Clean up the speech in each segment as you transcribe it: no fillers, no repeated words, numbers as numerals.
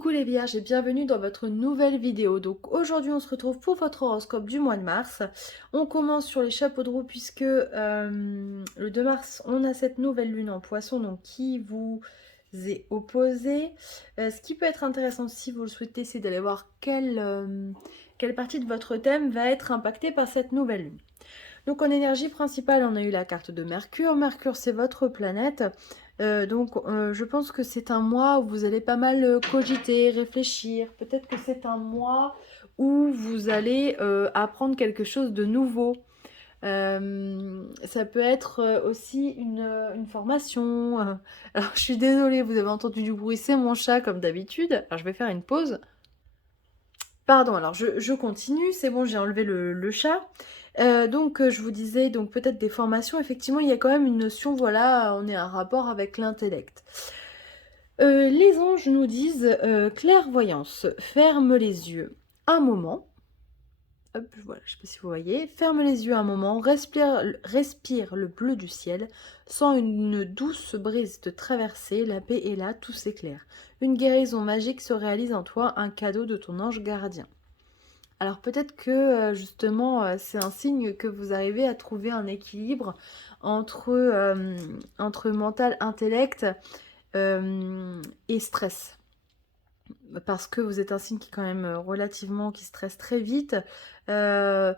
Coucou les vierges et bienvenue dans votre nouvelle vidéo. Donc aujourd'hui on se retrouve pour votre horoscope du mois de mars. On commence sur les chapeaux de roue puisque le 2 mars on a cette nouvelle lune en poisson donc qui vous est opposée. Ce qui peut être intéressant si vous le souhaitez, c'est d'aller voir quelle partie de votre thème va être impactée par cette nouvelle lune. Donc en énergie principale, on a eu la carte de Mercure. Mercure, c'est votre planète. Je pense que c'est un mois où vous allez pas mal cogiter, réfléchir. Peut-être que c'est un mois où vous allez apprendre quelque chose de nouveau. Ça peut être aussi une formation. Alors je suis désolée, vous avez entendu du bruit, c'est mon chat comme d'habitude. Alors je vais faire une pause. Pardon, alors je continue, c'est bon, j'ai enlevé le chat. Je vous disais, donc peut-être des formations, effectivement, il y a quand même une notion, voilà, on est un rapport avec l'intellect. Les anges nous disent clairvoyance, ferme les yeux un moment. Hop, voilà, je sais pas si vous voyez. Ferme les yeux un moment, respire le bleu du ciel, sens une douce brise te traverser, la paix est là, tout s'éclaire. Une guérison magique se réalise en toi, un cadeau de ton ange gardien. Alors peut-être que justement c'est un signe que vous arrivez à trouver un équilibre entre mental, intellect et stress. Parce que vous êtes un signe qui est quand même relativement, qui stresse très vite. Euh,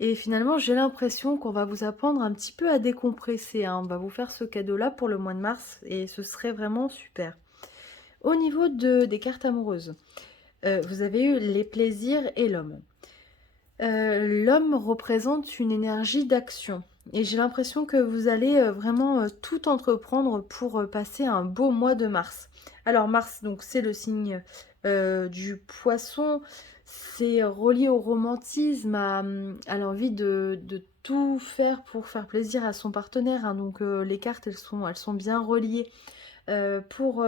et finalement j'ai l'impression qu'on va vous apprendre un petit peu à décompresser, hein. On va vous faire ce cadeau-là pour le mois de mars et ce serait vraiment super. Au niveau des cartes amoureuses, vous avez eu les plaisirs et l'homme. L'homme représente une énergie d'action. Et j'ai l'impression que vous allez vraiment tout entreprendre pour passer un beau mois de mars. Alors Mars, donc c'est le signe du poisson. C'est relié au romantisme, à l'envie de tout faire pour faire plaisir à son partenaire, hein. Donc les cartes, elles sont bien reliées. Pour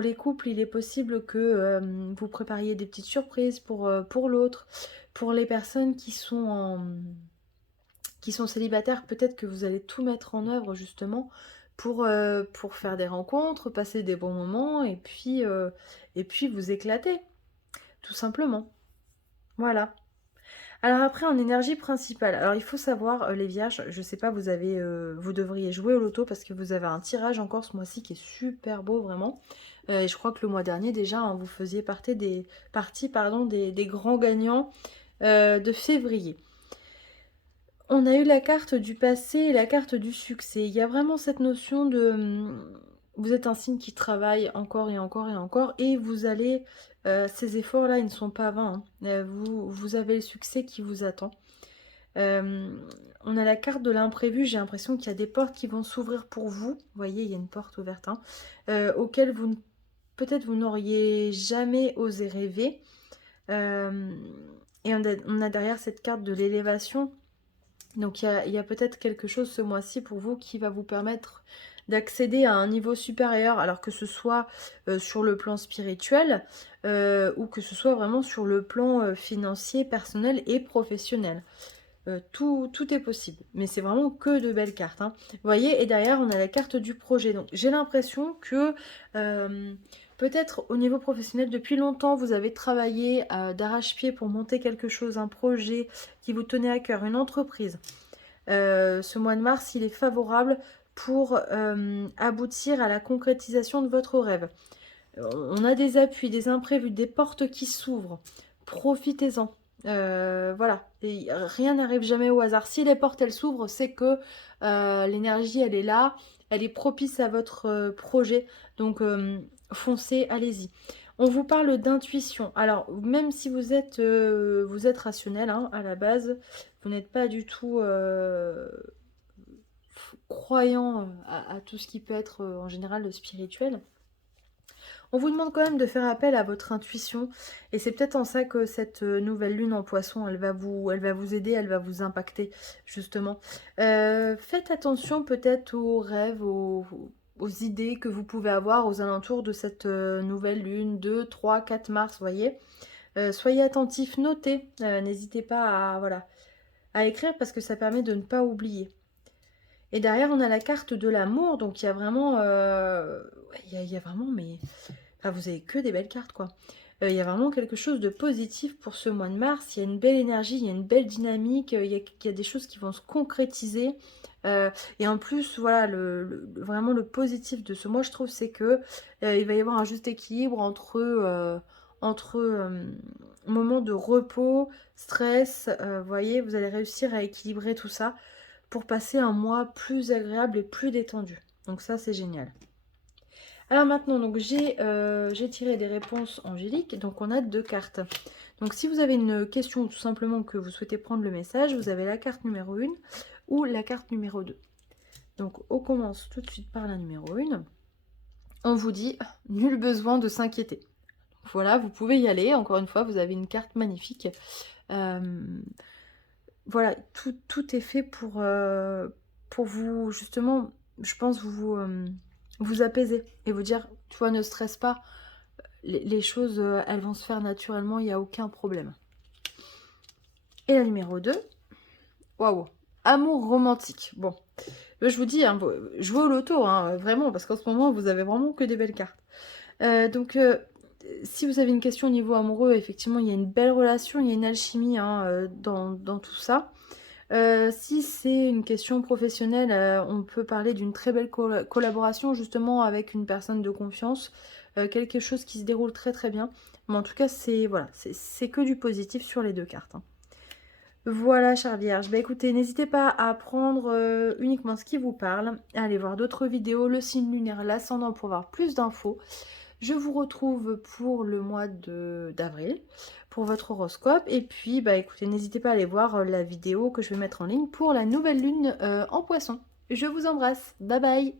les couples, il est possible que vous prépariez des petites surprises pour l'autre. Pour les personnes qui sont célibataires, peut-être que vous allez tout mettre en œuvre justement pour faire des rencontres, passer des bons moments et puis vous éclater, tout simplement. Voilà. Alors après, en énergie principale, alors il faut savoir, les vierges, je sais pas, vous devriez jouer au loto parce que vous avez un tirage encore ce mois-ci qui est super beau, vraiment. Et je crois que le mois dernier, déjà, hein, vous faisiez partie des grands gagnants de février. On a eu la carte du passé et la carte du succès. Il y a vraiment cette notion de... Vous êtes un signe qui travaille encore et encore et encore et vous allez... ces efforts-là, ils ne sont pas vains, hein. Vous avez le succès qui vous attend. Euh, on a la carte de l'imprévu. J'ai l'impression qu'il y a des portes qui vont s'ouvrir pour vous. Vous voyez, il y a une porte ouverte, hein, auxquelles peut-être vous n'auriez jamais osé rêver. Euh, et on a derrière cette carte de l'élévation. Donc il y a peut-être quelque chose ce mois-ci pour vous qui va vous permettre d'accéder à un niveau supérieur, alors que ce soit sur le plan spirituel ou que ce soit vraiment sur le plan financier, personnel et professionnel. Tout est possible, mais c'est vraiment que de belles cartes, hein. Vous voyez, et derrière on a la carte du projet. Donc j'ai l'impression que peut-être au niveau professionnel, depuis longtemps, vous avez travaillé d'arrache-pied pour monter quelque chose, un projet qui vous tenait à cœur, une entreprise. Ce mois de mars, il est favorable pour aboutir à la concrétisation de votre rêve. On a des appuis, des imprévus, des portes qui s'ouvrent. Profitez-en. Voilà. Et rien n'arrive jamais au hasard. Si les portes elles s'ouvrent, c'est que l'énergie elle est là, elle est propice à votre projet. Donc foncez, allez-y. On vous parle d'intuition. Alors même si vous êtes rationnel, hein, à la base, vous n'êtes pas du tout croyant à tout ce qui peut être en général spirituel. On vous demande quand même de faire appel à votre intuition et c'est peut-être en ça que cette nouvelle lune en poisson, elle va vous aider, elle va vous impacter justement. Faites attention peut-être aux rêves, aux idées que vous pouvez avoir aux alentours de cette nouvelle lune, 2, 3, 4 mars, voyez. Soyez attentifs, notez, n'hésitez pas voilà, à écrire parce que ça permet de ne pas oublier. Et derrière, on a la carte de l'amour, donc il y a vraiment, il y a vraiment, mais Ah, vous avez que des belles cartes, quoi. Il y a vraiment quelque chose de positif pour ce mois de mars. Il y a une belle énergie, il y a une belle dynamique, il y a des choses qui vont se concrétiser. Et en plus, voilà, vraiment le positif de ce mois, je trouve, c'est que il va y avoir un juste équilibre entre moments de repos, stress. Vous voyez, vous allez réussir à équilibrer tout ça pour passer un mois plus agréable et plus détendu. Donc ça, c'est génial. Alors maintenant, donc j'ai tiré des réponses angéliques, donc on a 2 cartes. Donc si vous avez une question ou tout simplement que vous souhaitez prendre le message, vous avez la carte numéro 1 ou la carte numéro 2. Donc on commence tout de suite par la numéro 1. On vous dit, nul besoin de s'inquiéter. Voilà, vous pouvez y aller, encore une fois, vous avez une carte magnifique. Voilà, tout est fait pour vous, justement, je pense, vous apaiser et vous dire, tu vois, ne stresse pas, les choses, elles vont se faire naturellement, il n'y a aucun problème. Et la numéro 2, waouh, amour romantique. Bon, je vous dis, hein, jouez au loto, hein, vraiment, parce qu'en ce moment, vous avez vraiment que des belles cartes. Donc, si vous avez une question au niveau amoureux, effectivement, il y a une belle relation, il y a une alchimie hein, dans tout ça. Si c'est une question professionnelle, on peut parler d'une très belle collaboration justement avec une personne de confiance, quelque chose qui se déroule très très bien. Mais en tout cas, c'est voilà, c'est que du positif sur les 2 cartes. Hein. Voilà, chère Vierge. Bah écoutez, n'hésitez pas à prendre uniquement ce qui vous parle, à aller voir d'autres vidéos, le signe lunaire, l'ascendant pour avoir plus d'infos. Je vous retrouve pour le mois d'avril, pour votre horoscope. Et puis, bah écoutez, n'hésitez pas à aller voir la vidéo que je vais mettre en ligne pour la nouvelle lune en poisson. Je vous embrasse. Bye bye.